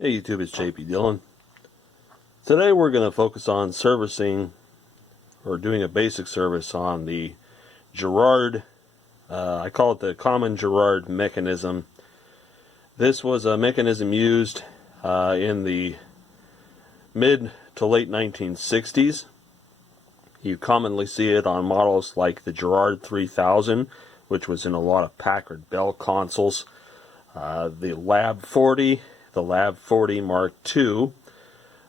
Hey YouTube, it's JP Dillon. Today we're going to focus on servicing or doing a basic service on the Garrard, I call it the common Garrard mechanism. This was a mechanism used in the mid to late 1960s. You commonly see it on models like the Garrard 3000, which was in a lot of Packard Bell consoles, the Lab 40, the Lab 40 Mark II,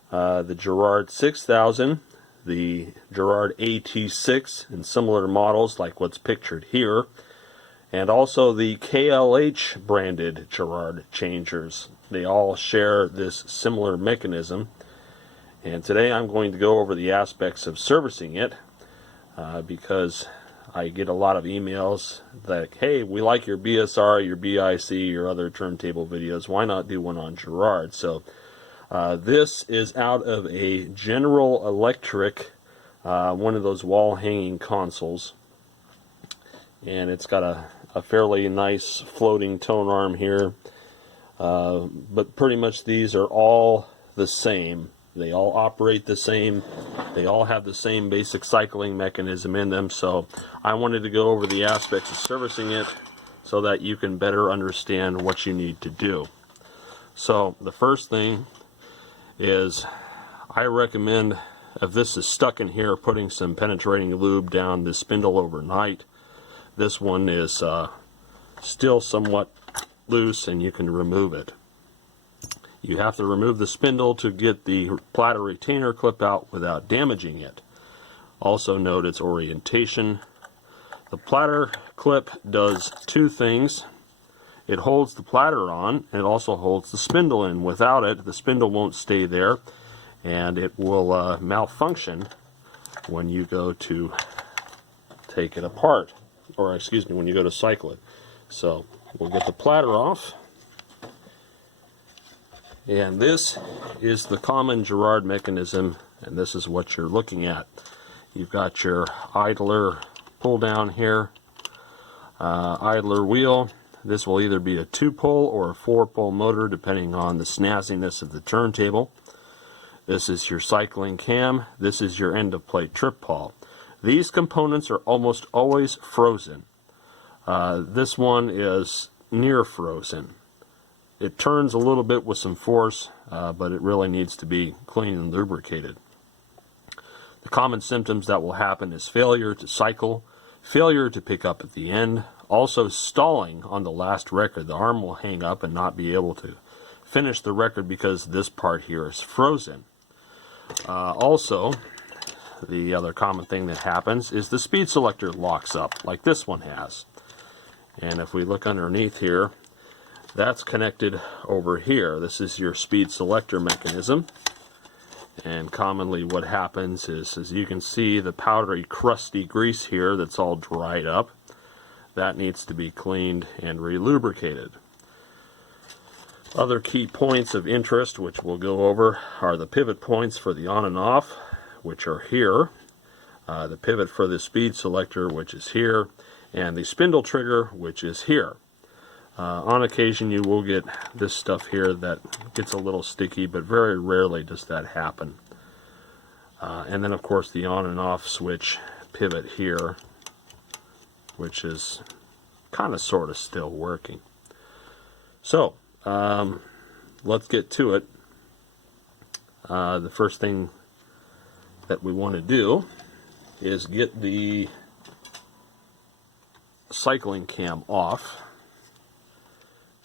the Garrard 6000, the Garrard AT-6, and similar models like what's pictured here, and also the KLH branded Garrard changers. They all share this similar mechanism, and today I'm going to go over the aspects of servicing it because I get a lot of emails like, hey, we like your BSR, your BIC, your other turntable videos. Why not do one on Garrard? So this is out of a General Electric, one of those wall-hanging consoles. And it's got a fairly nice floating tone arm here. But pretty much these are all the same. They all operate the same. They all have the same basic cycling mechanism in them. So I wanted to go over the aspects of servicing it so that you can better understand what you need to do. So the first thing is I recommend, if this is stuck in here, putting some penetrating lube down the spindle overnight. This one is still somewhat loose and you can remove it. You have to remove the spindle to get the Platter retainer clip out without damaging it. Also note its orientation. The Platter clip does two things. It holds the Platter on, and it also holds the spindle in. Without it, the spindle won't stay there, and it will malfunction when you go to take it apart, or excuse me, when you go to cycle it. So we'll get the Platter off. And this is the common Garrard mechanism, and this is what you're looking at. You've got your idler pull down here, idler wheel. This will either be a 2-pole or a 4-pole motor depending on the snazziness of the turntable. This is your cycling cam. This is your end of plate trip pawl. These components are almost always frozen. This one is near frozen. It turns a little bit with some force, but it really needs to be clean and lubricated. The common symptoms that will happen is failure to cycle, failure to pick up at the end, also stalling on the last record. The arm will hang up and not be able to finish the record because this part here is frozen. Also, the other common thing that happens is the speed selector locks up, like this one has. And if we look underneath here, that's connected over here. This is your speed selector mechanism. And commonly what happens is, as you can see, the powdery, crusty grease here that's all dried up, that needs to be cleaned and relubricated. Other key points of interest, which we'll go over, are the pivot points for the on and off, which are here. The pivot for the speed selector, which is here. And the spindle trigger, which is here. On occasion you will get this stuff here that gets a little sticky, but very rarely does that happen. And then of course the on and off switch pivot here, which is kind of sort of still working. So let's get to it. The first thing that we want to do is get the cycling cam off,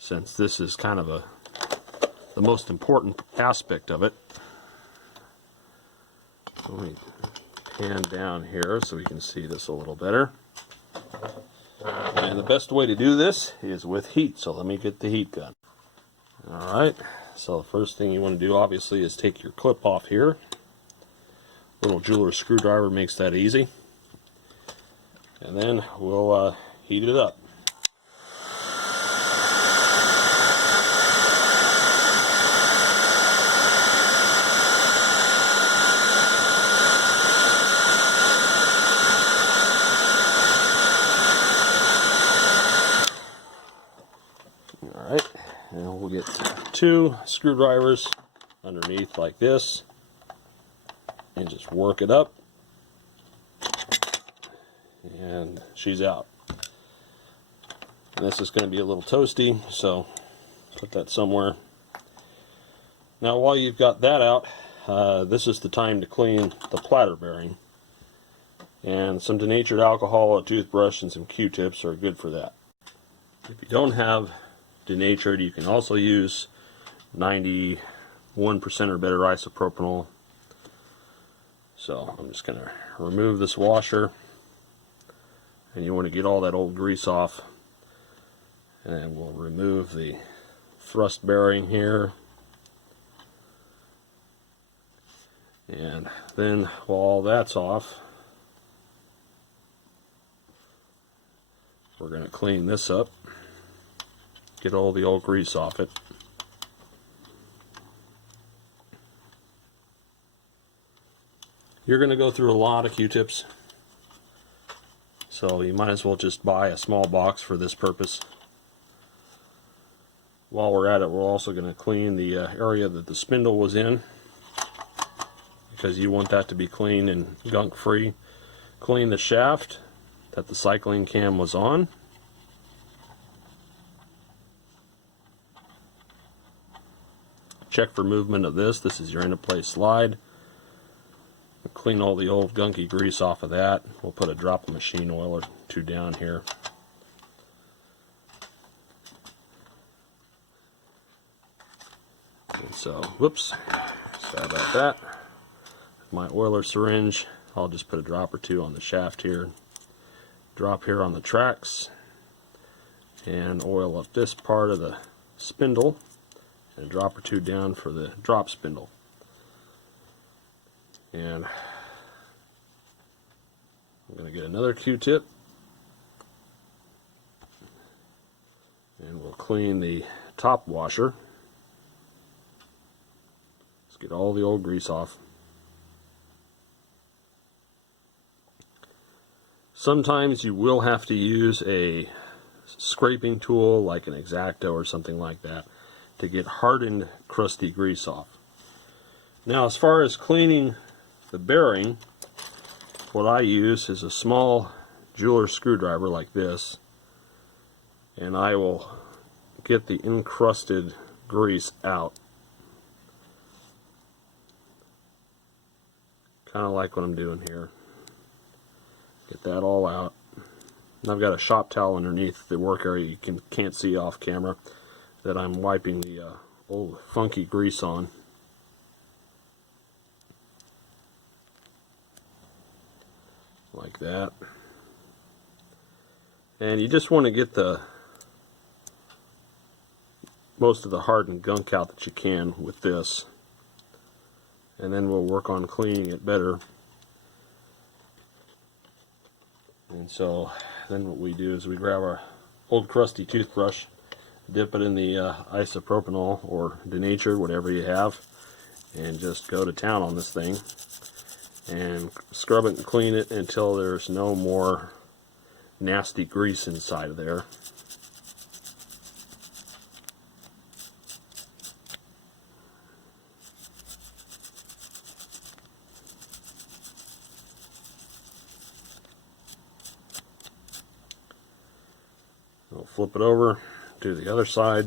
since this is kind of the most important aspect of it. Let me pan down here so we can see this a little better. And the best way to do this is with heat, so let me get the heat gun. Alright, so the first thing you want to do obviously is take your clip off here. Little jeweler's screwdriver makes that easy. And then we'll heat it up. 2 screwdrivers underneath like this and just work it up, and she's out. And this is going to be a little toasty, so put that somewhere. Now while you've got that out, this is the time to clean the platter bearing. And some denatured alcohol, a toothbrush, and some Q-tips are good for that. If you don't have denatured, you can also use 91% or better isopropanol. So I'm just going to remove this washer, and you want to get all that old grease off. And we'll remove the thrust bearing here. And then while all that's off, we're going to clean this up, get all the old grease off it. You're going to go through a lot of Q-tips, so you might as well just buy a small box for this purpose. While we're at it, we're also going to clean the area that the spindle was in, because you want that to be clean and gunk free. Clean the shaft that the cycling cam was on. Check for movement of this. This is your end-of-play slide. Clean all the old gunky grease off of that. We'll put a drop of machine oil or 2 down here. And so, whoops, sorry about that. My oiler syringe, I'll just put a drop or 2 on the shaft here. Drop here on the tracks, and oil up this part of the spindle, and a drop or 2 down for the drop spindle. And I'm going to get another Q-tip, and we'll clean the top washer. Let's get all the old grease off. Sometimes you will have to use a scraping tool like an X-Acto or something like that to get hardened, crusty grease off. Now, as far as cleaning the bearing, what I use is a small jeweler's screwdriver like this, and I will get the encrusted grease out. Kind of like what I'm doing here. Get that all out. And I've got a shop towel underneath the work area you can't see off camera that I'm wiping the old funky grease on. Like that. And you just want to get the most of the hardened gunk out that you can with this. And then we'll work on cleaning it better. And so then what we do is we grab our old crusty toothbrush, dip it in the isopropanol or denatured, whatever you have, and just go to town on this thing and scrub it and clean it until there's no more nasty grease inside of there. I'll flip it over, do the other side,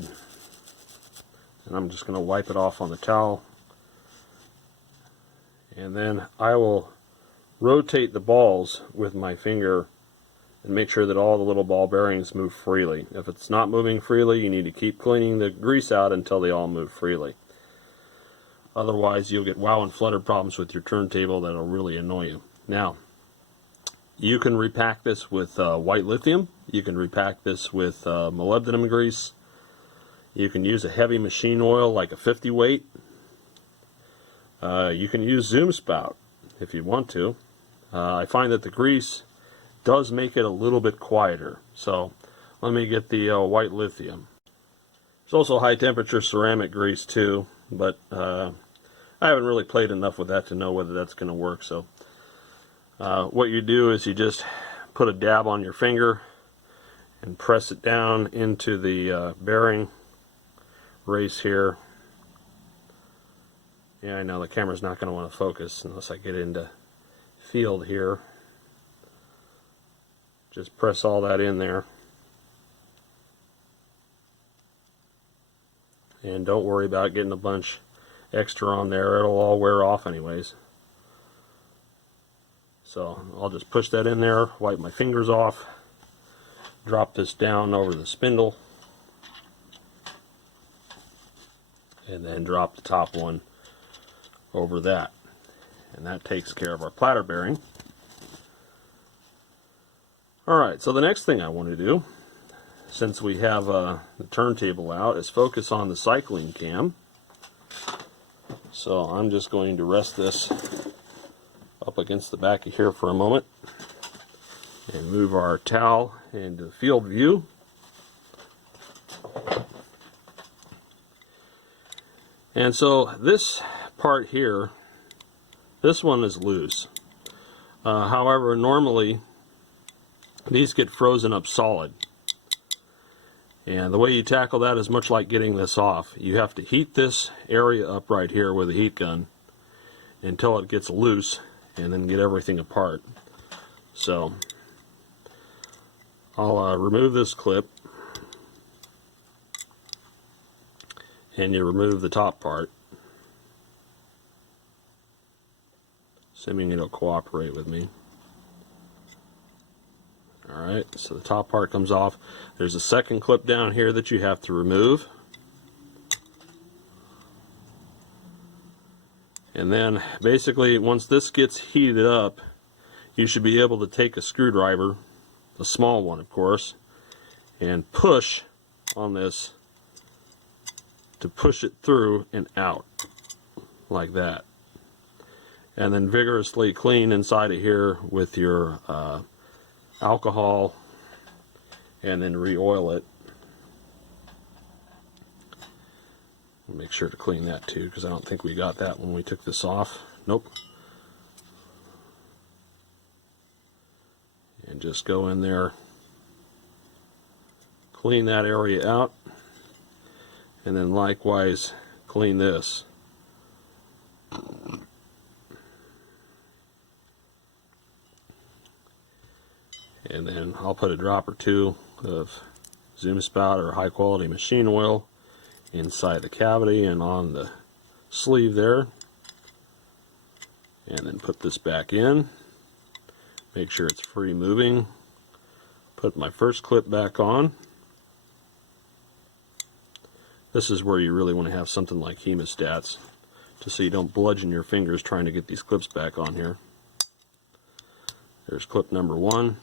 and I'm just going to wipe it off on the towel. And then I will rotate the balls with my finger and make sure that all the little ball bearings move freely. If it's not moving freely, you need to keep cleaning the grease out until they all move freely. Otherwise, you'll get wow and flutter problems with your turntable that'll really annoy you. Now, you can repack this with white lithium. You can repack this with molybdenum grease. You can use a heavy machine oil like a 50 weight. You can use Zoom Spout if you want to. I find that the grease does make it a little bit quieter. So let me get the white lithium. There's also high temperature ceramic grease too, but I haven't really played enough with that to know whether that's going to work. So what you do is you just put a dab on your finger and press it down into the bearing race here, Yeah, I know the camera's not going to want to focus unless I get into field here. Just press all that in there. And don't worry about getting a bunch extra on there. It'll all wear off anyways. So I'll just push that in there, wipe my fingers off, drop this down over the spindle, and then drop the top one over that. And that takes care of our platter bearing. Alright, so the next thing I want to do, since we have the turntable out, is focus on the cycling cam. So I'm just going to rest this up against the back of here for a moment and move our towel into field view. And so this part here, this one is loose. However, normally these get frozen up solid. And the way you tackle that is much like getting this off. You have to heat this area up right here with a heat gun until it gets loose, and then get everything apart. So I'll remove this clip, and you remove the top part, assuming it'll cooperate with me. Alright, so the top part comes off. There's a second clip down here that you have to remove. And then basically once this gets heated up, you should be able to take a screwdriver, a small one of course, and push on this to push it through and out like that. And then vigorously clean inside of here with your alcohol, and then re-oil it. Make sure to clean that too, because I don't think we got that when we took this off. Nope. And just go in there, clean that area out, and then likewise clean this. And then I'll put a drop or two of Zoom Spout or high quality machine oil inside the cavity and on the sleeve there. And then put this back in. Make sure it's free moving. Put my first clip back on. This is where you really want to have something like hemostats, just so you don't bludgeon your fingers trying to get these clips back on here. There's clip number one.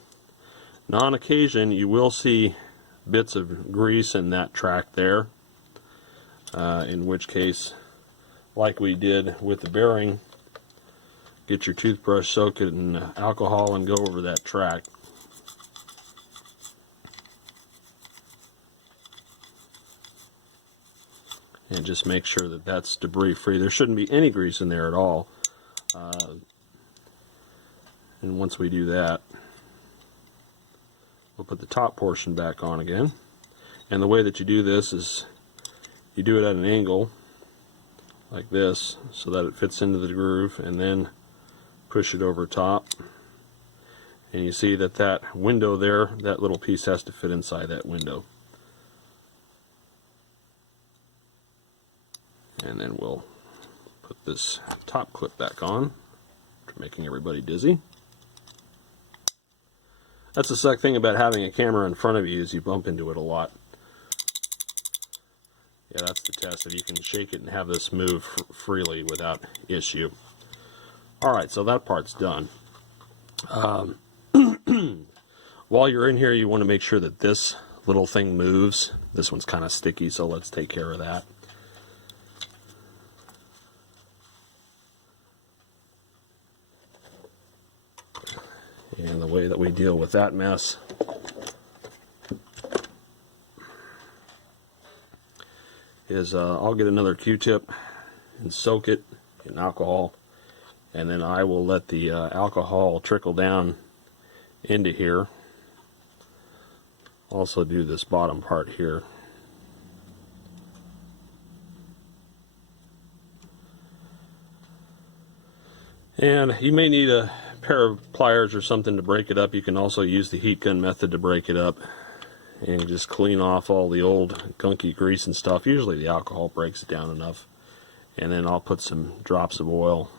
Now on occasion you will see bits of grease in that track there, in which case, like we did with the bearing, get your toothbrush, soak it in alcohol, and go over that track. And just make sure that that's debris free. There shouldn't be any grease in there at all. And once we do that, we'll put the top portion back on again. And the way that you do this is you do it at an angle like this so that it fits into the groove, and then push it over top. And you see that that window there, that little piece has to fit inside that window. And then we'll put this top clip back on, making everybody dizzy. That's the suck thing about having a camera in front of you, is you bump into it a lot. Yeah, that's the test, if you can shake it and have this move freely without issue. Alright, so that part's done. While you're in here, you want to make sure that this little thing moves. This one's kind of sticky, so let's take care of that. And the way that we deal with that mess is I'll get another Q-tip and soak it in alcohol, and then I will let the alcohol trickle down into here. Also do this bottom part here. And you may need a pair of pliers or something to break it up. You can also use the heat gun method to break it up and just clean off all the old gunky grease and stuff. Usually the alcohol breaks it down enough. And then I'll put some drops of oil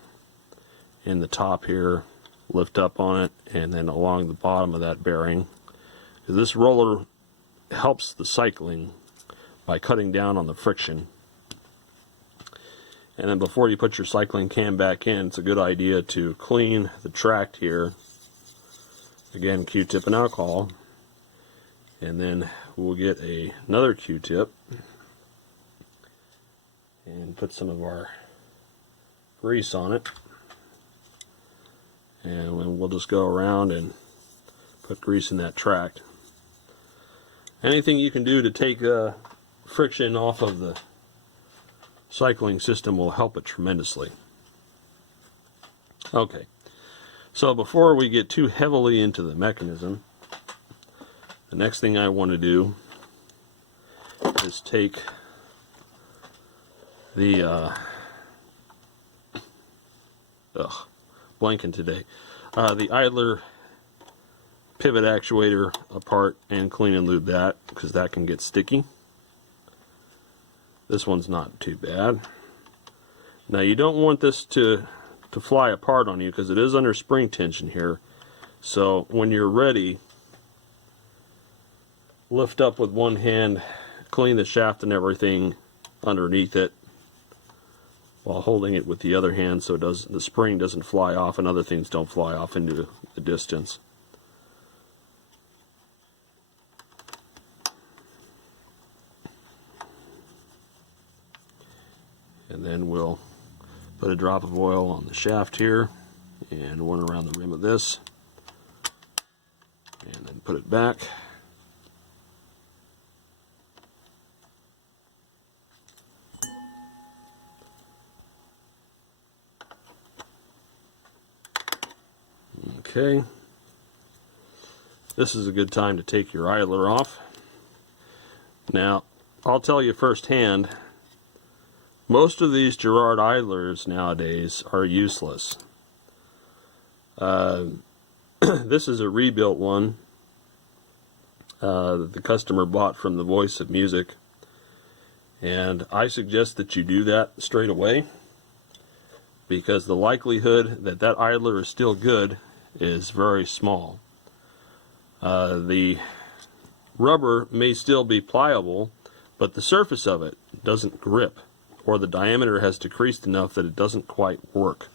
in the top here, lift up on it, and then along the bottom of that bearing. This roller helps the cycling by cutting down on the friction. And then before you put your cycling cam back in, it's a good idea to clean the tract here. Again, Q-tip and alcohol. And then we'll get another Q-tip and put some of our grease on it. And we'll just go around and put grease in that tract. Anything you can do to take friction off of the cycling system will help it tremendously. Okay, so before we get too heavily into the mechanism, the next thing I want to do is take the blanking today, the idler pivot actuator apart and clean and lube that, because that can get sticky. This one's not too bad. Now you don't want this to fly apart on you because it is under spring tension here. So when you're ready, lift up with one hand, clean the shaft and everything underneath it while holding it with the other hand so the spring doesn't fly off and other things don't fly off into the distance. And then we'll put a drop of oil on the shaft here and one around the rim of this, and then put it back. Okay, this is a good time to take your idler off. Now, I'll tell you firsthand, most of these Garrard idlers nowadays are useless. This is a rebuilt one that the customer bought from the Voice of Music, and I suggest that you do that straight away because the likelihood that that idler is still good is very small. The rubber may still be pliable, but the surface of it doesn't grip, or the diameter has decreased enough that it doesn't quite work.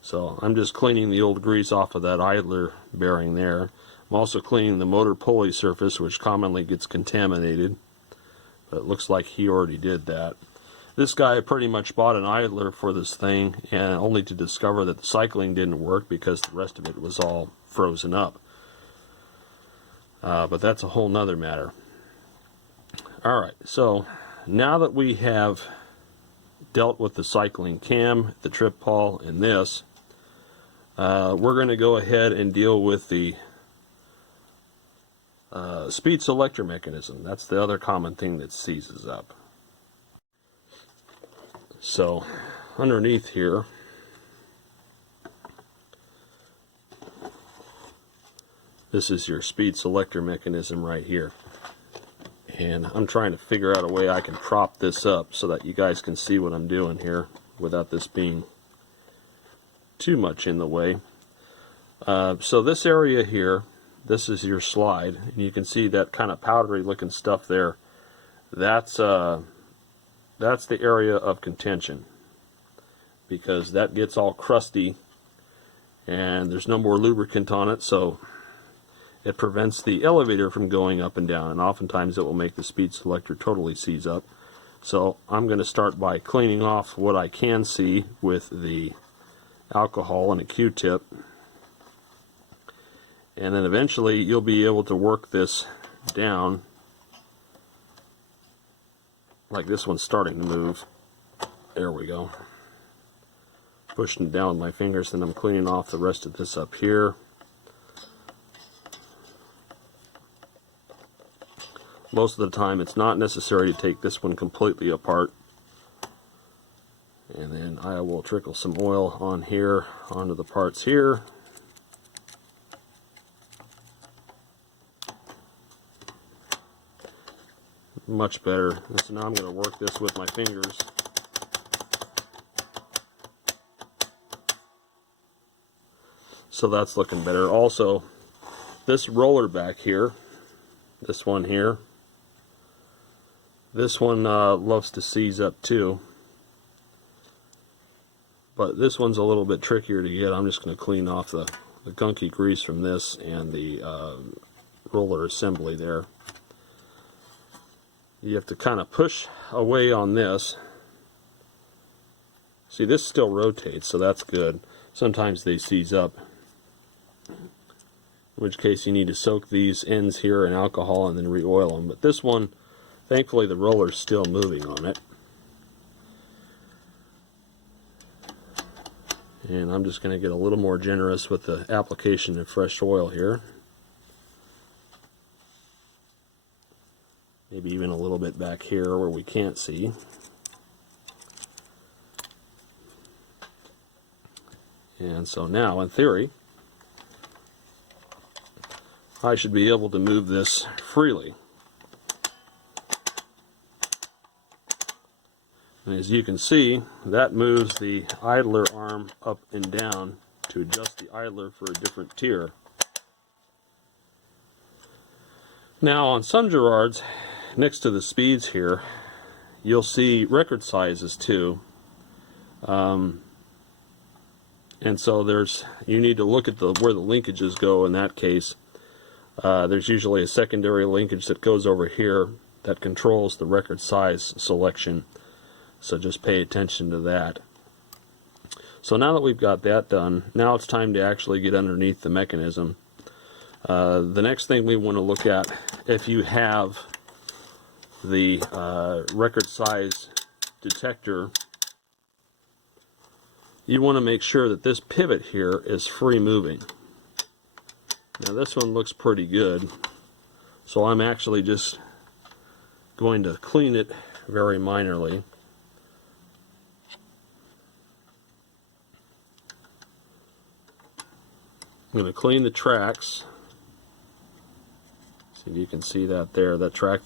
So I'm just cleaning the old grease off of that idler bearing there. I'm also cleaning the motor pulley surface, which commonly gets contaminated, but it looks like he already did that. This guy pretty much bought an idler for this thing, and only to discover that the cycling didn't work because the rest of it was all frozen up. But that's a whole nother matter. Alright, so now that we have dealt with the cycling cam, the trip pawl, and this, we're going to go ahead and deal with the speed selector mechanism. That's the other common thing that seizes up. So underneath here, this is your speed selector mechanism right here. And I'm trying to figure out a way I can prop this up so that you guys can see what I'm doing here without this being too much in the way. So this area here, this is your slide, and you can see that kind of powdery looking stuff there. That's the area of contention, because that gets all crusty and there's no more lubricant on it, so it prevents the elevator from going up and down, and oftentimes it will make the speed selector totally seize up. So I'm going to start by cleaning off what I can see with the alcohol and a Q-tip, and then eventually you'll be able to work this down. Like this one's starting to move. There we go. Pushing it down with my fingers, and I'm cleaning off the rest of this up here. Most of the time it's not necessary to take this one completely apart. And then I will trickle some oil on here, onto the parts here. Much better. So now I'm going to work this with my fingers. So that's looking better. Also, this roller back here, this one here, this one loves to seize up too. But this one's a little bit trickier to get. I'm just going to clean off the gunky grease from this and the roller assembly there. You have to kind of push away on this. See, this still rotates, so that's good. Sometimes they seize up, in which case you need to soak these ends here in alcohol and then re-oil them. But this one, thankfully the roller's still moving on it. And I'm just going to get a little more generous with the application of fresh oil here. Maybe even a little bit back here where we can't see. And so now, in theory, I should be able to move this freely. And as you can see, that moves the idler arm up and down to adjust the idler for a different tier. Now on some Garrards, next to the speeds here, you'll see record sizes too. And so you need to look at where the linkages go in that case. There's usually a secondary linkage that goes over here that controls the record size selection. So just pay attention to that. So now that we've got that done, now it's time to actually get underneath the mechanism. The next thing we want to look at, if you have the record size detector, you want to make sure that this pivot here is free moving. Now this one looks pretty good, so I'm actually just going to clean it very minorly. I'm going to clean the tracks. See if you can see that there. That track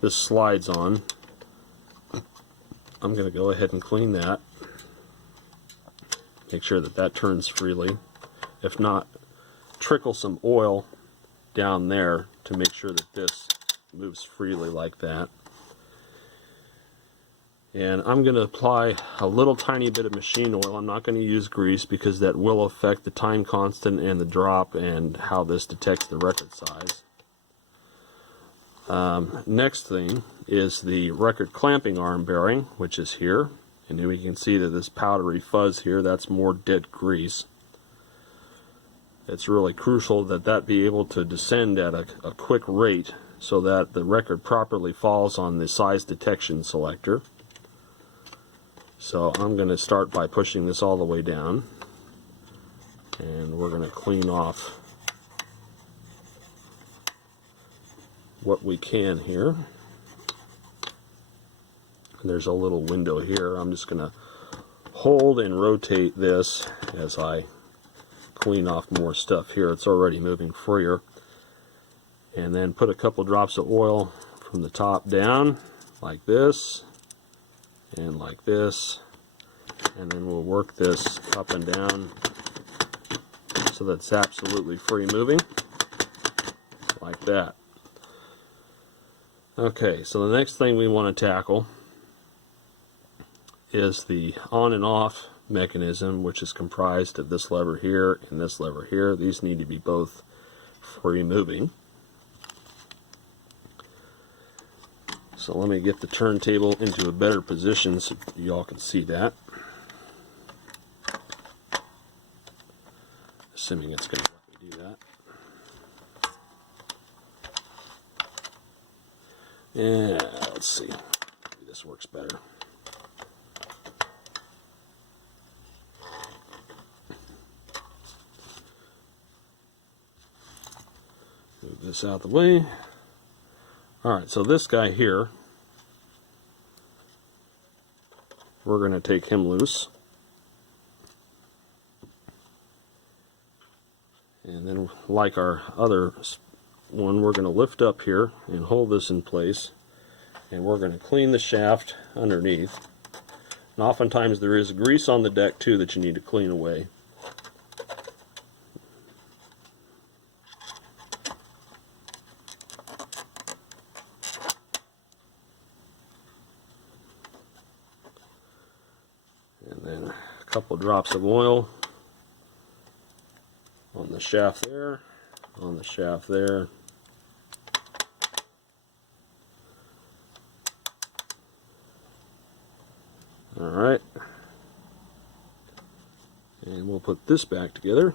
this slides on. I'm going to go ahead and clean that. Make sure that that turns freely. If not, trickle some oil down there to make sure that this moves freely like that. And I'm going to apply a little tiny bit of machine oil. I'm not going to use grease because that will affect the time constant and the drop and how this detects the record size. Next thing is the record clamping arm bearing, which is here. And then we can see that this powdery fuzz here, that's more dead grease. It's really crucial that that be able to descend at a quick rate so that the record properly falls on the size detection selector. So I'm going to start by pushing this all the way down, and we're going to clean off what we can here. And there's a little window here. I'm just going to hold and rotate this as I clean off more stuff here. It's already moving freer. And then put a couple drops of oil from the top down like this and like this, and then we'll work this up and down so that's absolutely free moving like that. Okay, so the next thing we want to tackle is the on and off mechanism, which is comprised of this lever here and this lever here. These need to be both free moving. So let me get the turntable into a better position so y'all can see that. Assuming it's going to let me do that. Yeah, let's see. Maybe this works better. Move this out of the way. Alright, so this guy here we're going to take him loose. And then, like our other one, we're going to lift up here and hold this in place. And we're going to clean the shaft underneath. And oftentimes there is grease on the deck too that you need to clean away. And then a couple drops of oil on the shaft there, on the shaft there. Alright, and we'll put this back together.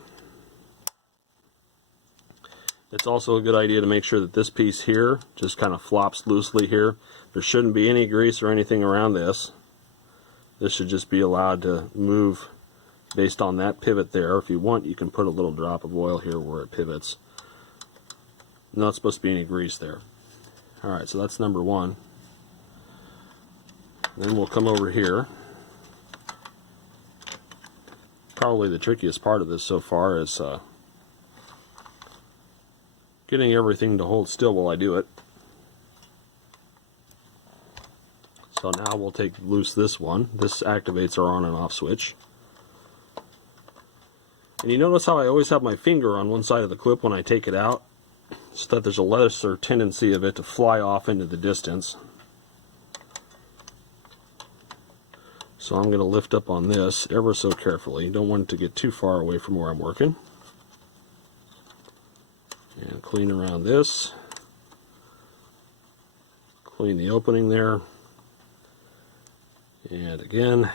It's also a good idea to make sure that this piece here just kind of flops loosely here. There shouldn't be any grease or anything around this. This should just be allowed to move based on that pivot there. If you want, you can put a little drop of oil here where it pivots. Not supposed to be any grease there. Alright, so that's number one. Then we'll come over here. Probably the trickiest part of this so far is getting everything to hold still while I do it. So now we'll take loose this one. This activates our on and off switch. And you notice how I always have my finger on one side of the clip when I take it out, so that there's a lesser tendency of it to fly off into the distance. So I'm going to lift up on this ever so carefully. You don't want it to get too far away from where I'm working. And clean around this. Clean the opening there. And again,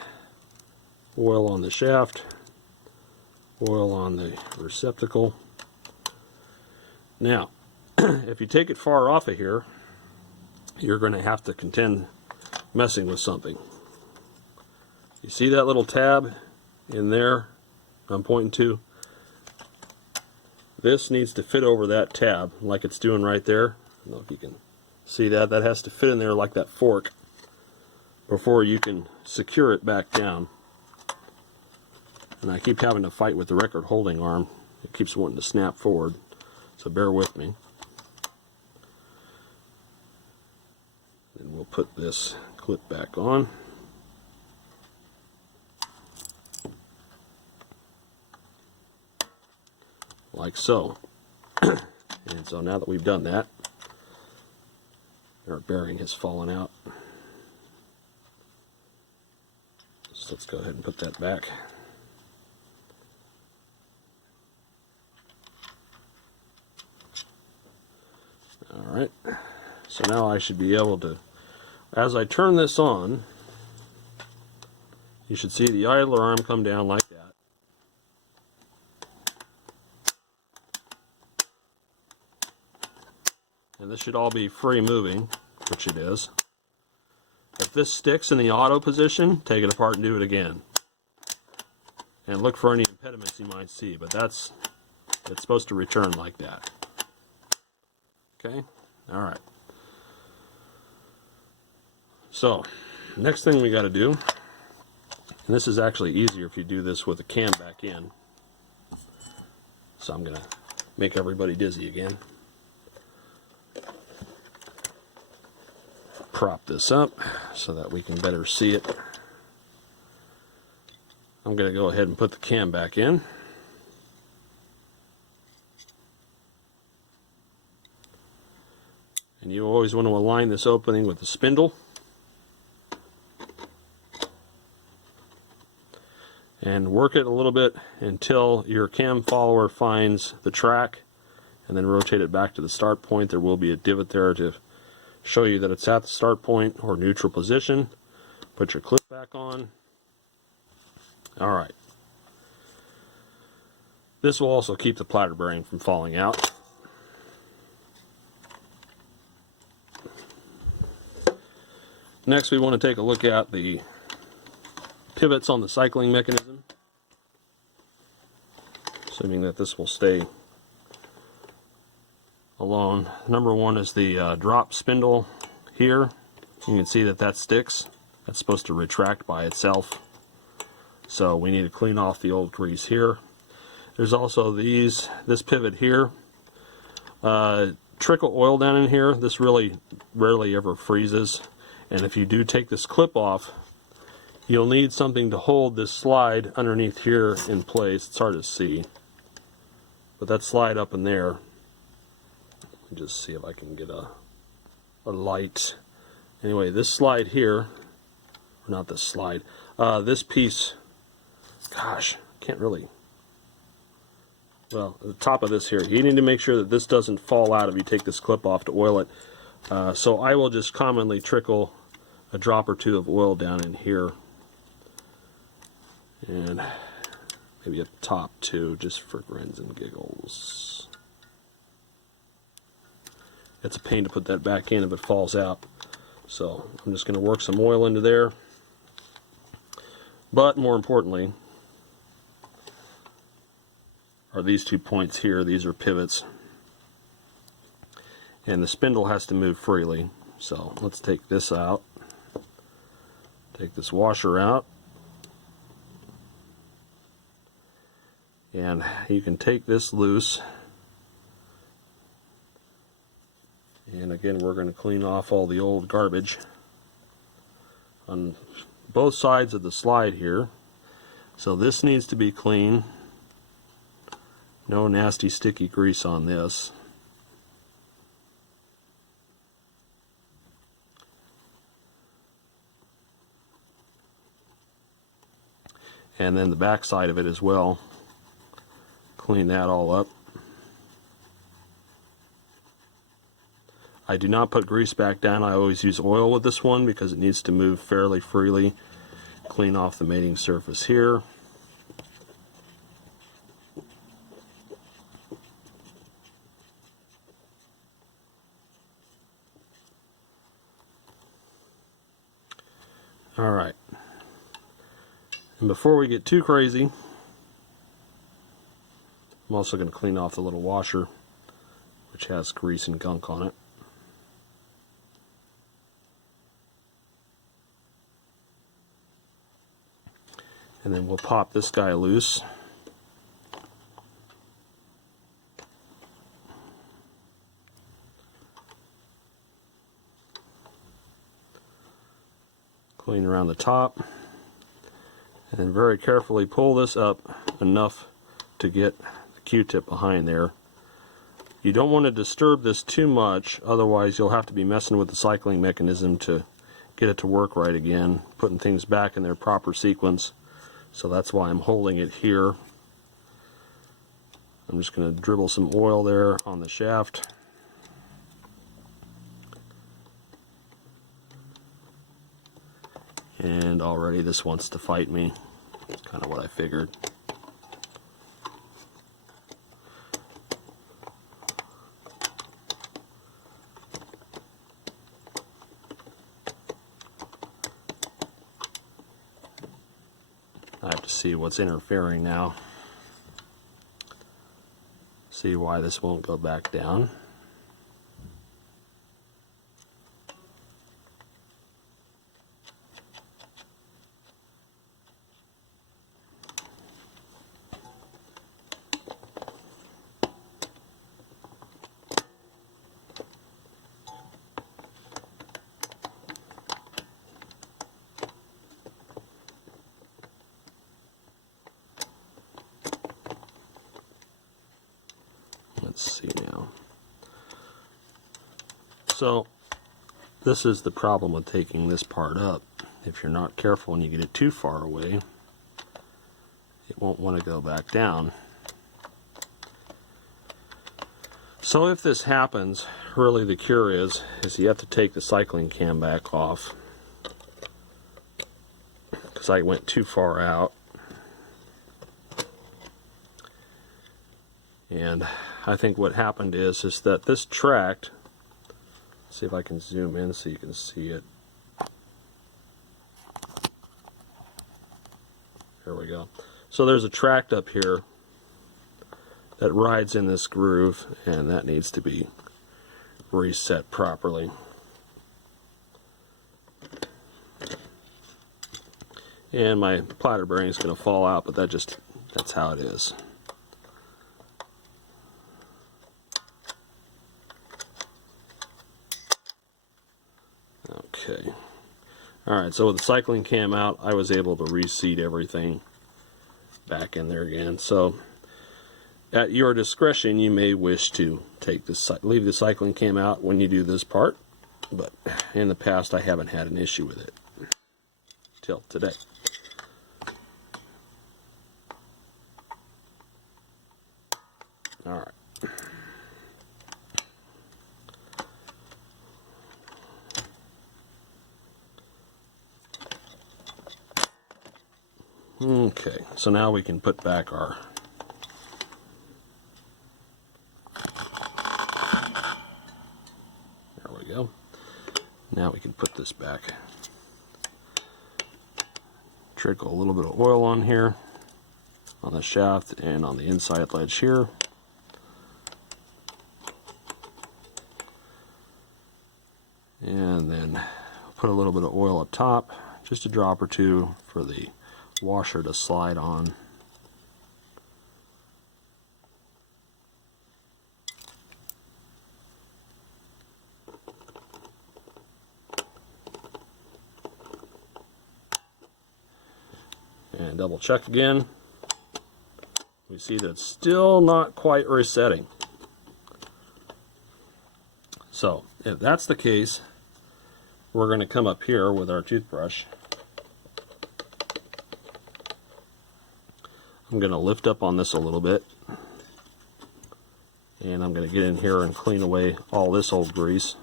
oil on the shaft. Oil on the receptacle. Now, if you take it far off of here, you're going to have to contend messing with something. You see that little tab in there I'm pointing to? This needs to fit over that tab like it's doing right there. I don't know if you can see that. That has to fit in there like that fork before you can secure it back down. And I keep having to fight with the record holding arm. It keeps wanting to snap forward, so bear with me. Then we'll put this clip back on. Like so. And so now that we've done that, our bearing has fallen out. So let's go ahead and put that back. Alright, so now I should be able to, as I turn this on, you should see the idler arm come down like that. And this should all be free moving, which it is. If this sticks in the auto position, take it apart and do it again. And look for any impediments you might see, but it's supposed to return like that. Okay? Alright. So, next thing we got to do, and this is actually easier if you do this with the cam back in. So I'm going to make everybody dizzy again. Prop this up so that we can better see it. I'm going to go ahead and put the cam back in. And you always want to align this opening with the spindle. And work it a little bit until your cam follower finds the track, and then rotate it back to the start point. There will be a divot there to show you that it's at the start point or neutral position. Put your clip back on. Alright. This will also keep the platter bearing from falling out. Next, we want to take a look at the pivots on the cycling mechanism. Assuming that this will stay alone. Number one is the drop spindle here. You can see that sticks. That's supposed to retract by itself. So we need to clean off the old grease here. There's also this pivot here. Trickle oil down in here. This really rarely ever freezes. And if you do take this clip off, you'll need something to hold this slide underneath here in place. It's hard to see, but that slide up in there, let me just see if I can get a light. Anyway, this slide here, or not this slide, this piece, gosh, can't really, well, the top of this here, you need to make sure that this doesn't fall out if you take this clip off to oil it. So I will just commonly trickle a drop or two of oil down in here, and maybe at the top too, just for grins and giggles. It's a pain to put that back in if it falls out. So I'm just going to work some oil into there. But more importantly are these 2 points here. These are pivots. And the spindle has to move freely. So let's take this out. Take this washer out. And you can take this loose. And again, we're going to clean off all the old garbage on both sides of the slide here. So this needs to be clean. No nasty sticky grease on this. And then the back side of it as well. Clean that all up. I do not put grease back down. I always use oil with this one because it needs to move fairly freely. Clean off the mating surface here. Alright. And before we get too crazy, I'm also going to clean off the little washer, which has grease and gunk on it. And then we'll pop this guy loose. Clean around the top. And then very carefully pull this up enough to get the Q-tip behind there. You don't want to disturb this too much, otherwise you'll have to be messing with the cycling mechanism to get it to work right again, putting things back in their proper sequence. So that's why I'm holding it here. I'm just going to dribble some oil there on the shaft. And already this wants to fight me. That's kind of what I figured. I have to see what's interfering now. See why this won't go back down. Let's see now. So this is the problem with taking this part up. If you're not careful and you get it too far away, it won't want to go back down. So if this happens, really the cure is you have to take the cycling cam back off, because I went too far out. And I think what happened is that this tract, let's see if I can zoom in so you can see it. There we go. So there's a tract up here that rides in this groove, and that needs to be reset properly. And my platter bearing is going to fall out, but that's how it is. Okay. Alright, so with the cycling cam out, I was able to reseat everything back in there again. So at your discretion, you may wish to leave the cycling cam out when you do this part, but in the past I haven't had an issue with it till today. Alright. Okay, so now we can put back our there we go. Now we can put this back. Trickle a little bit of oil on here, on the shaft and on the inside ledge here. And then put a little bit of oil up top, just a drop or two for the washer to slide on. And double check again. We see that it's still not quite resetting. So if that's the case, we're going to come up here with our toothbrush. I'm going to lift up on this a little bit, and I'm going to get in here and clean away all this old grease.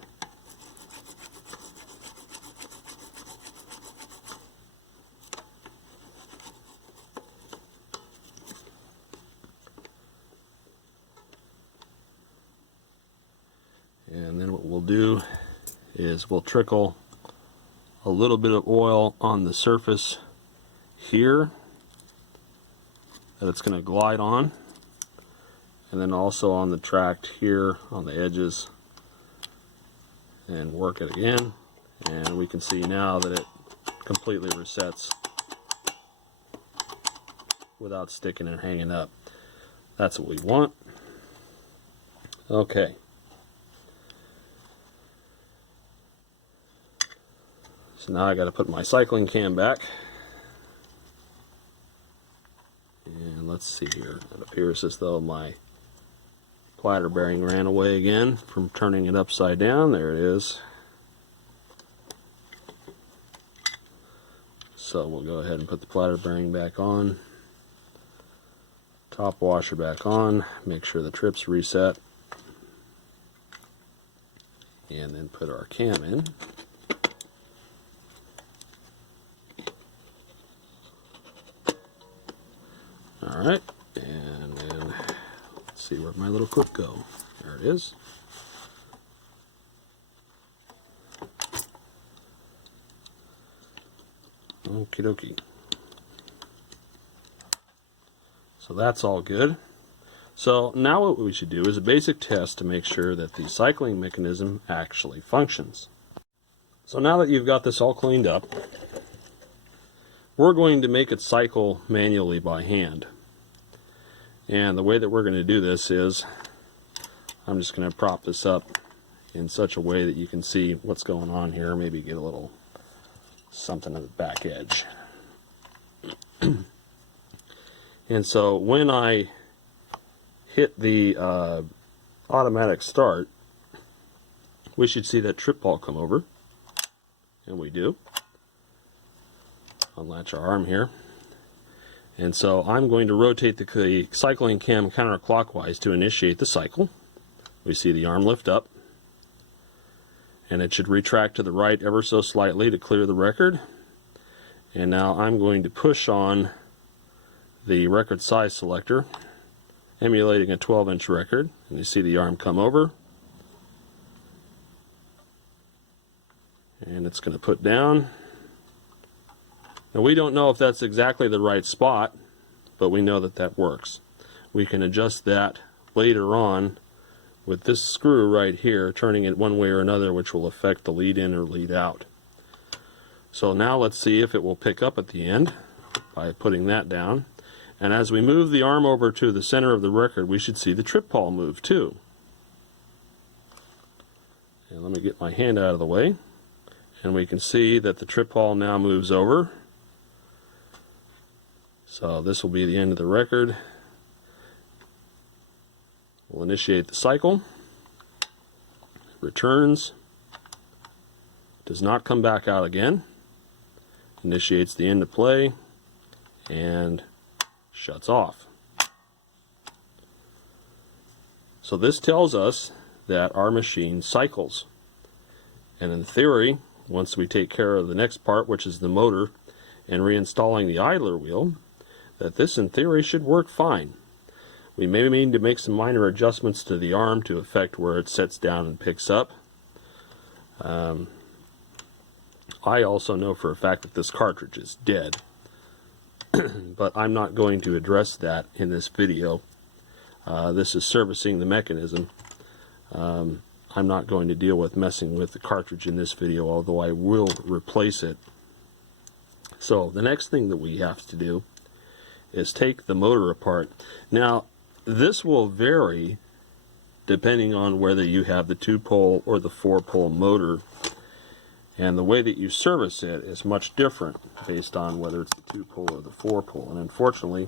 And then what we'll do is we'll trickle a little bit of oil on the surface here that it's going to glide on, and then also on the tract here on the edges, and work it again, and we can see now that it completely resets without sticking and hanging up. That's what we want. Okay. So now I got to put my cycling cam back. And let's see here. It appears as though my platter bearing ran away again from turning it upside down. There it is. So we'll go ahead and put the platter bearing back on. Top washer back on. Make sure the trip's reset. And then put our cam in. Alright, and then let's see where my little clip go. There it is. Okie dokie. So that's all good. So now what we should do is a basic test to make sure that the cycling mechanism actually functions. So now that you've got this all cleaned up, we're going to make it cycle manually by hand. And the way that we're going to do this is, I'm just going to prop this up in such a way that you can see what's going on here. Maybe get a little something on the back edge. And so when I hit the automatic start, we should see that trip ball come over. And we do. Unlatch our arm here. And so I'm going to rotate the cycling cam counterclockwise to initiate the cycle. We see the arm lift up, and it should retract to the right ever so slightly to clear the record. And now I'm going to push on the record size selector, emulating a 12-inch record, and you see the arm come over, and it's going to put down. Now we don't know if that's exactly the right spot, but we know that that works. We can adjust that later on with this screw right here, turning it one way or another, which will affect the lead in or lead out. So now let's see if it will pick up at the end by putting that down. And as we move the arm over to the center of the record, we should see the trip pawl move too. And let me get my hand out of the way. And we can see that the trip pawl now moves over. So this will be the end of the record. We'll initiate the cycle. Returns. Does not come back out again. Initiates the end of play. And shuts off. So this tells us that our machine cycles. And in theory, once we take care of the next part, which is the motor, and reinstalling the idler wheel, that this in theory should work fine. We may need to make some minor adjustments to the arm to affect where it sets down and picks up. I also know for a fact that this cartridge is dead. But I'm not going to address that in this video. This is servicing the mechanism. I'm not going to deal with messing with the cartridge in this video, although I will replace it. So the next thing that we have to do is take the motor apart. Now this will vary depending on whether you have the 2-pole or the 4-pole motor. And the way that you service it is much different based on whether it's the 2-pole or the 4-pole. And unfortunately,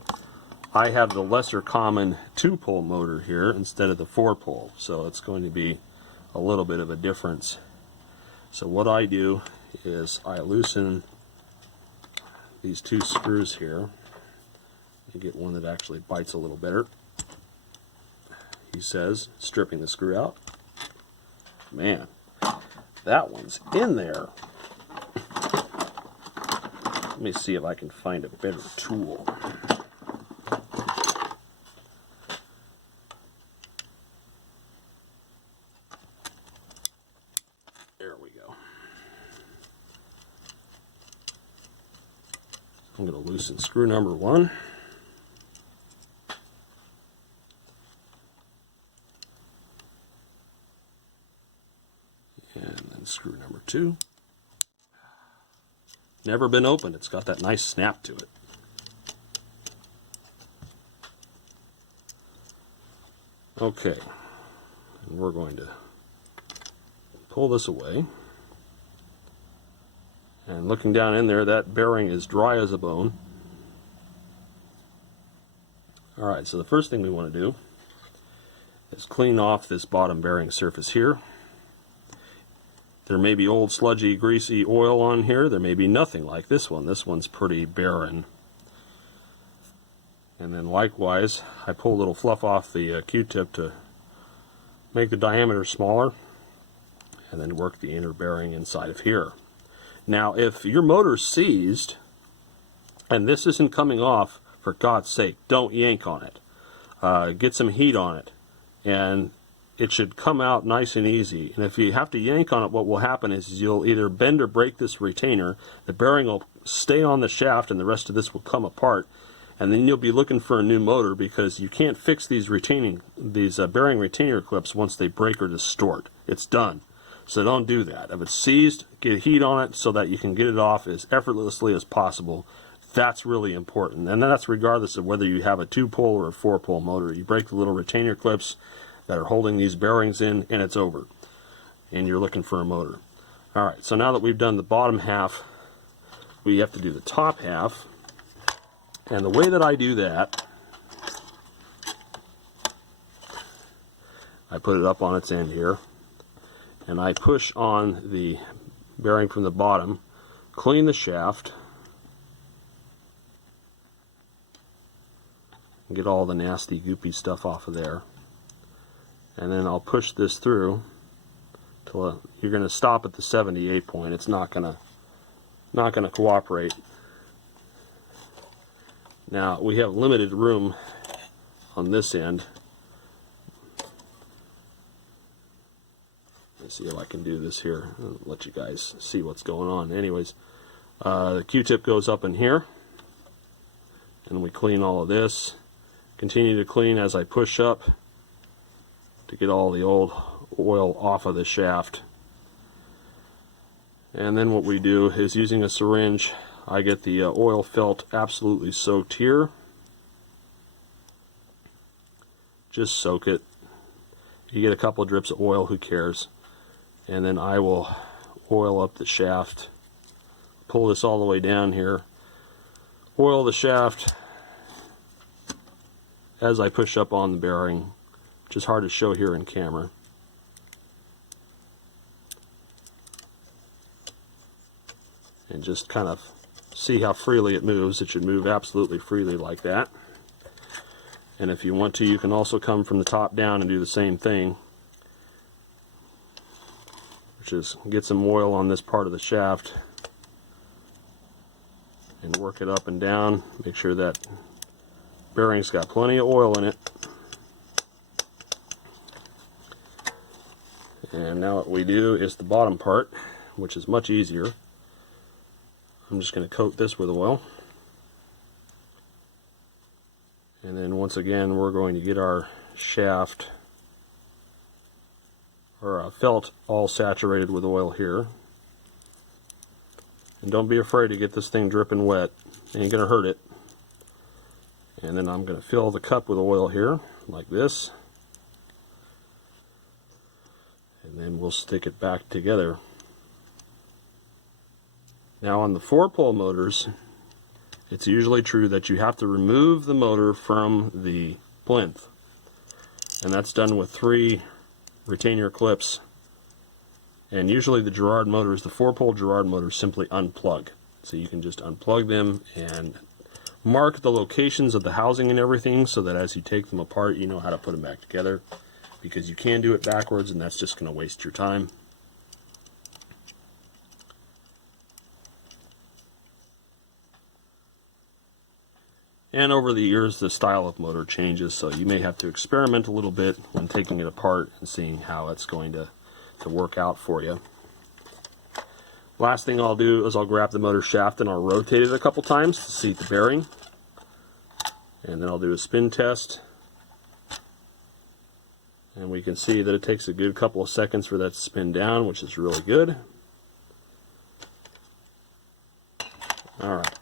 I have the lesser common 2-pole motor here instead of the 4-pole. So it's going to be a little bit of a difference. So what I do is I loosen these 2 screws here. You get one that actually bites a little better. He says, stripping the screw out. Man. That one's in there. Let me see if I can find a better tool. There we go. I'm going to loosen screw number 1. Screw number 2. Never been opened. It's got that nice snap to it. Okay, and we're going to pull this away. And looking down in there, that bearing is dry as a bone. Alright, so the first thing we want to do is clean off this bottom bearing surface here. There may be old sludgy greasy oil on here. There may be nothing like this one. This one's pretty barren. And then likewise, I pull a little fluff off the Q-tip to make the diameter smaller, and then work the inner bearing inside of here. Now if your motor's seized and this isn't coming off, for God's sake, don't yank on it. Get some heat on it, and it should come out nice and easy. And if you have to yank on it, what will happen is you'll either bend or break this retainer, the bearing will stay on the shaft, and the rest of this will come apart, and then you'll be looking for a new motor, because you can't fix these bearing retainer clips once they break or distort. It's done. So don't do that. If it's seized, get heat on it so that you can get it off as effortlessly as possible. That's really important, and that's regardless of whether you have a 2-pole or a 4-pole motor. You break the little retainer clips that are holding these bearings in, and it's over, and you're looking for a motor. Alright, so now that we've done the bottom half, we have to do the top half. And the way that I do that, I put it up on its end here, and I push on the bearing from the bottom, clean the shaft, and get all the nasty goopy stuff off of there. And then I'll push this through till you're going to stop at the 78 point. It's not going to cooperate. Now we have limited room on this end. Let's see if I can do this here. I'll let you guys see what's going on. Anyways, the Q-tip goes up in here, and we clean all of this. Continue to clean as I push up to get all the old oil off of the shaft. And then what we do is, using a syringe, I get the oil felt absolutely soaked here. Just soak it. You get a couple of drips of oil, who cares? And then I will oil up the shaft. Pull this all the way down here. Oil the shaft as I push up on the bearing, which is hard to show here in camera. And just kind of see how freely it moves. It should move absolutely freely like that. And if you want to, you can also come from the top down and do the same thing, which is get some oil on this part of the shaft and work it up and down. Make sure that bearing's got plenty of oil in it. And now what we do is the bottom part, which is much easier. I'm just going to coat this with oil. And then once again, we're going to get our shaft, or felt, all saturated with oil here. And don't be afraid to get this thing dripping wet. It ain't going to hurt it. And then I'm going to fill the cup with oil here, like this. And then we'll stick it back together. Now on the 4-pole motors, it's usually true that you have to remove the motor from the plinth. And that's done with 3 retainer clips. And usually the Garrard motors, the 4-pole Garrard motors, simply unplug. So you can just unplug them and mark the locations of the housing and everything, so that as you take them apart, you know how to put them back together. Because you can do it backwards, and that's just going to waste your time. And over the years, the style of motor changes, so you may have to experiment a little bit when taking it apart and seeing how it's going to work out for you. Last thing I'll do is I'll grab the motor shaft and I'll rotate it a couple times to seat the bearing. And then I'll do a spin test. And we can see that it takes a good couple of seconds for that to spin down, which is really good. Alright.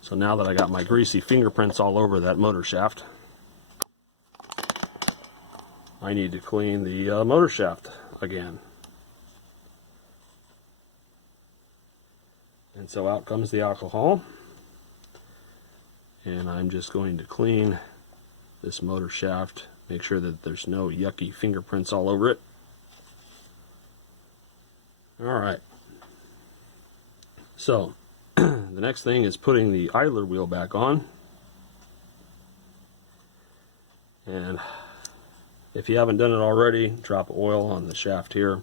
So now that I got my greasy fingerprints all over that motor shaft, I need to clean the motor shaft again. And so out comes the alcohol. And I'm just going to clean this motor shaft, make sure that there's no yucky fingerprints all over it. Alright. So, the next thing is putting the idler wheel back on. And if you haven't done it already, drop oil on the shaft here.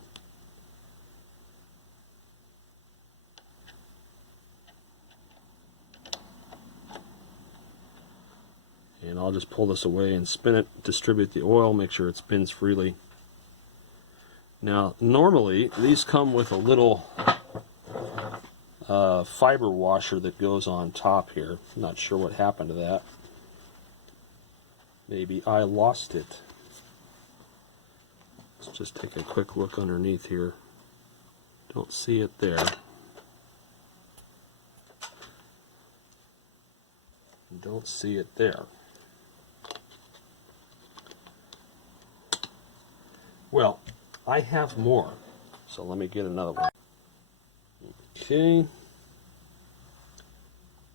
And I'll just pull this away and spin it, distribute the oil, make sure it spins freely. Now, normally, these come with a little fiber washer that goes on top here. I'm not sure what happened to that. Maybe I lost it. Let's just take a quick look underneath here. Don't see it there. Don't see it there. Well, I have more, so let me get another one. Okay.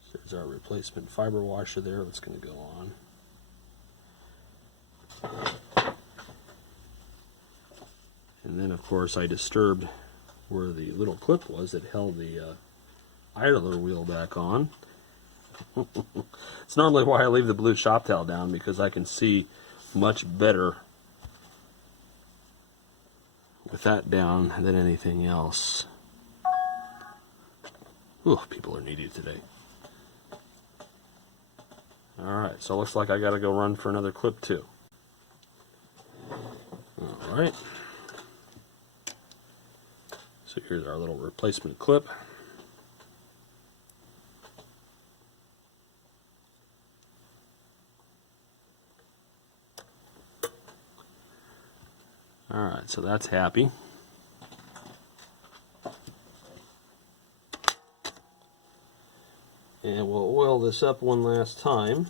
So there's our replacement fiber washer there that's going to go on. And then, of course, I disturbed where the little clip was that held the idler wheel back on. It's normally why I leave the blue shop towel down, because I can see much better with that down than anything else. Ooh, people are needy today. Alright, so it looks like I gotta go run for another clip too. Alright. So here's our little replacement clip. Alright, so that's happy. And we'll oil this up one last time.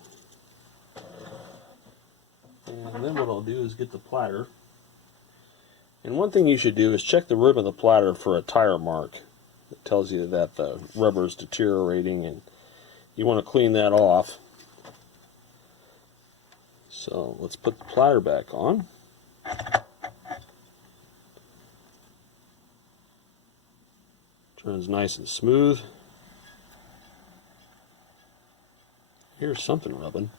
And then what I'll do is get the platter. And one thing you should do is check the rim of the platter for a tire mark. It tells you that the rubber is deteriorating and you want to clean that off. So let's put the platter back on. Turns nice and smooth. Here's something rubbing.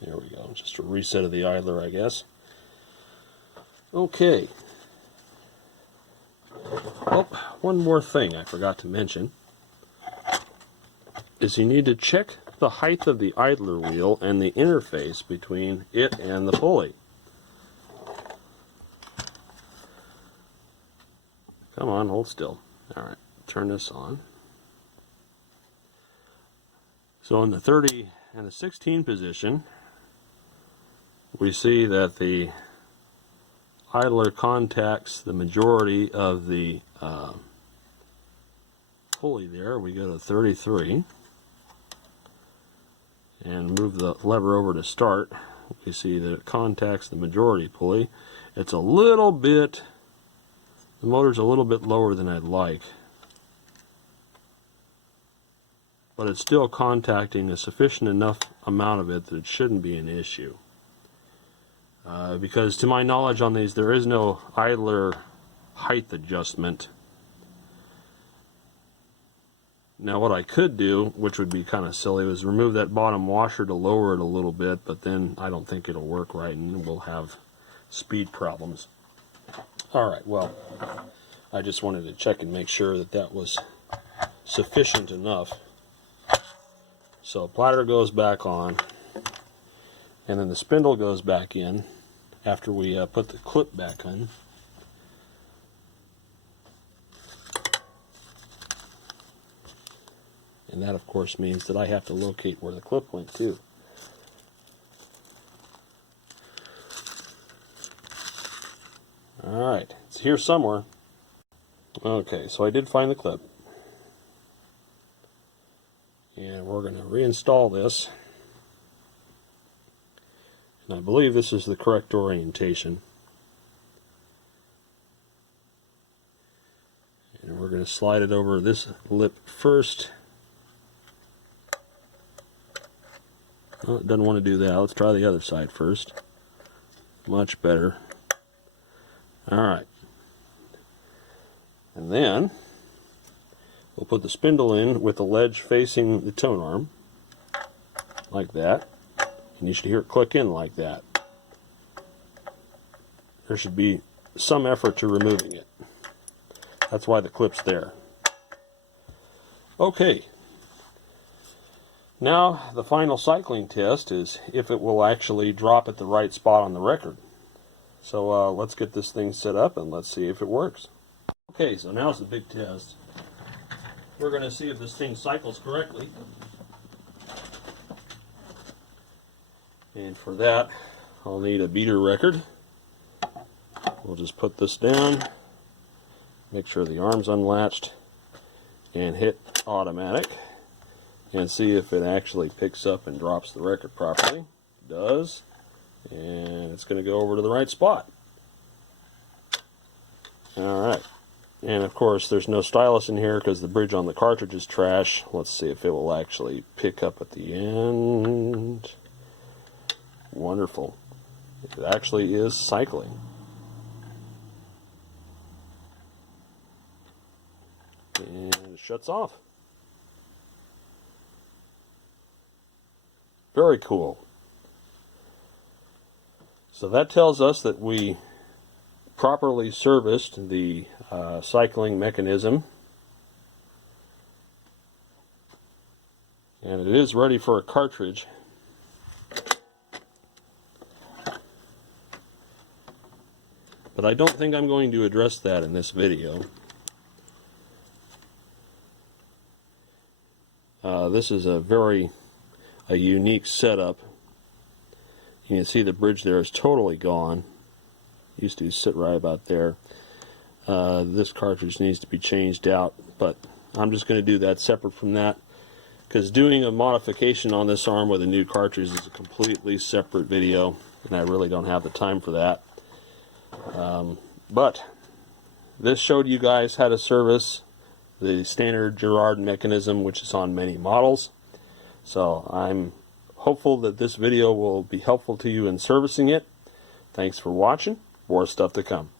There we go, just a reset of the idler, I guess. Okay. Oh, one more thing I forgot to mention is you need to check the height of the idler wheel and the interface between it and the pulley. Come on, hold still. Alright, turn this on. So in the 30 and the 16 position, we see that the idler contacts the majority of the pulley there. We go to 33 and move the lever over to start. We see that it contacts the majority pulley. It's a little bit, the motor's a little bit lower than I'd like, but it's still contacting a sufficient enough amount of it that it shouldn't be an issue. Because to my knowledge on these, there is no idler height adjustment. Now what I could do, which would be kind of silly, was remove that bottom washer to lower it a little bit, but then I don't think it'll work right and we'll have speed problems. Alright, well, I just wanted to check and make sure that that was sufficient enough. So platter goes back on, and then the spindle goes back in after we put the clip back on. And that of course means that I have to locate where the clip went to. Alright, it's here somewhere. Okay, so I did find the clip. And we're going to reinstall this. And I believe this is the correct orientation. And we're going to slide it over this lip first. Oh, it doesn't want to do that. Let's try the other side first. Much better. Alright. And then we'll put the spindle in with the ledge facing the tone arm, like that. And you should hear it click in like that. There should be some effort to removing it. That's why the clip's there. Okay. Now the final cycling test is if it will actually drop at the right spot on the record. So let's get this thing set up and let's see if it works. Okay, so now's the big test. We're going to see if this thing cycles correctly. And for that, I'll need a beater record. We'll just put this down, make sure the arm's unlatched, and hit automatic, and see if it actually picks up and drops the record properly. It does, and it's going to go over to the right spot. Alright, and of course there's no stylus in here because the bridge on the cartridge is trash. Let's see if it will actually pick up at the end. Wonderful. It actually is cycling. And it shuts off. Very cool. So that tells us that we properly serviced the cycling mechanism. And it is ready for a cartridge. But I don't think I'm going to address that in this video. This is a unique setup. You can see the bridge there is totally gone. Used to sit right about there. this cartridge needs to be changed out, but I'm just going to do that separate from that, because doing a modification on this arm with a new cartridge is a completely separate video, and I really don't have the time for that. But this showed you guys how to service the standard Garrard mechanism, which is on many models. So I'm hopeful that this video will be helpful to you in servicing it. Thanks for watching. More stuff to come.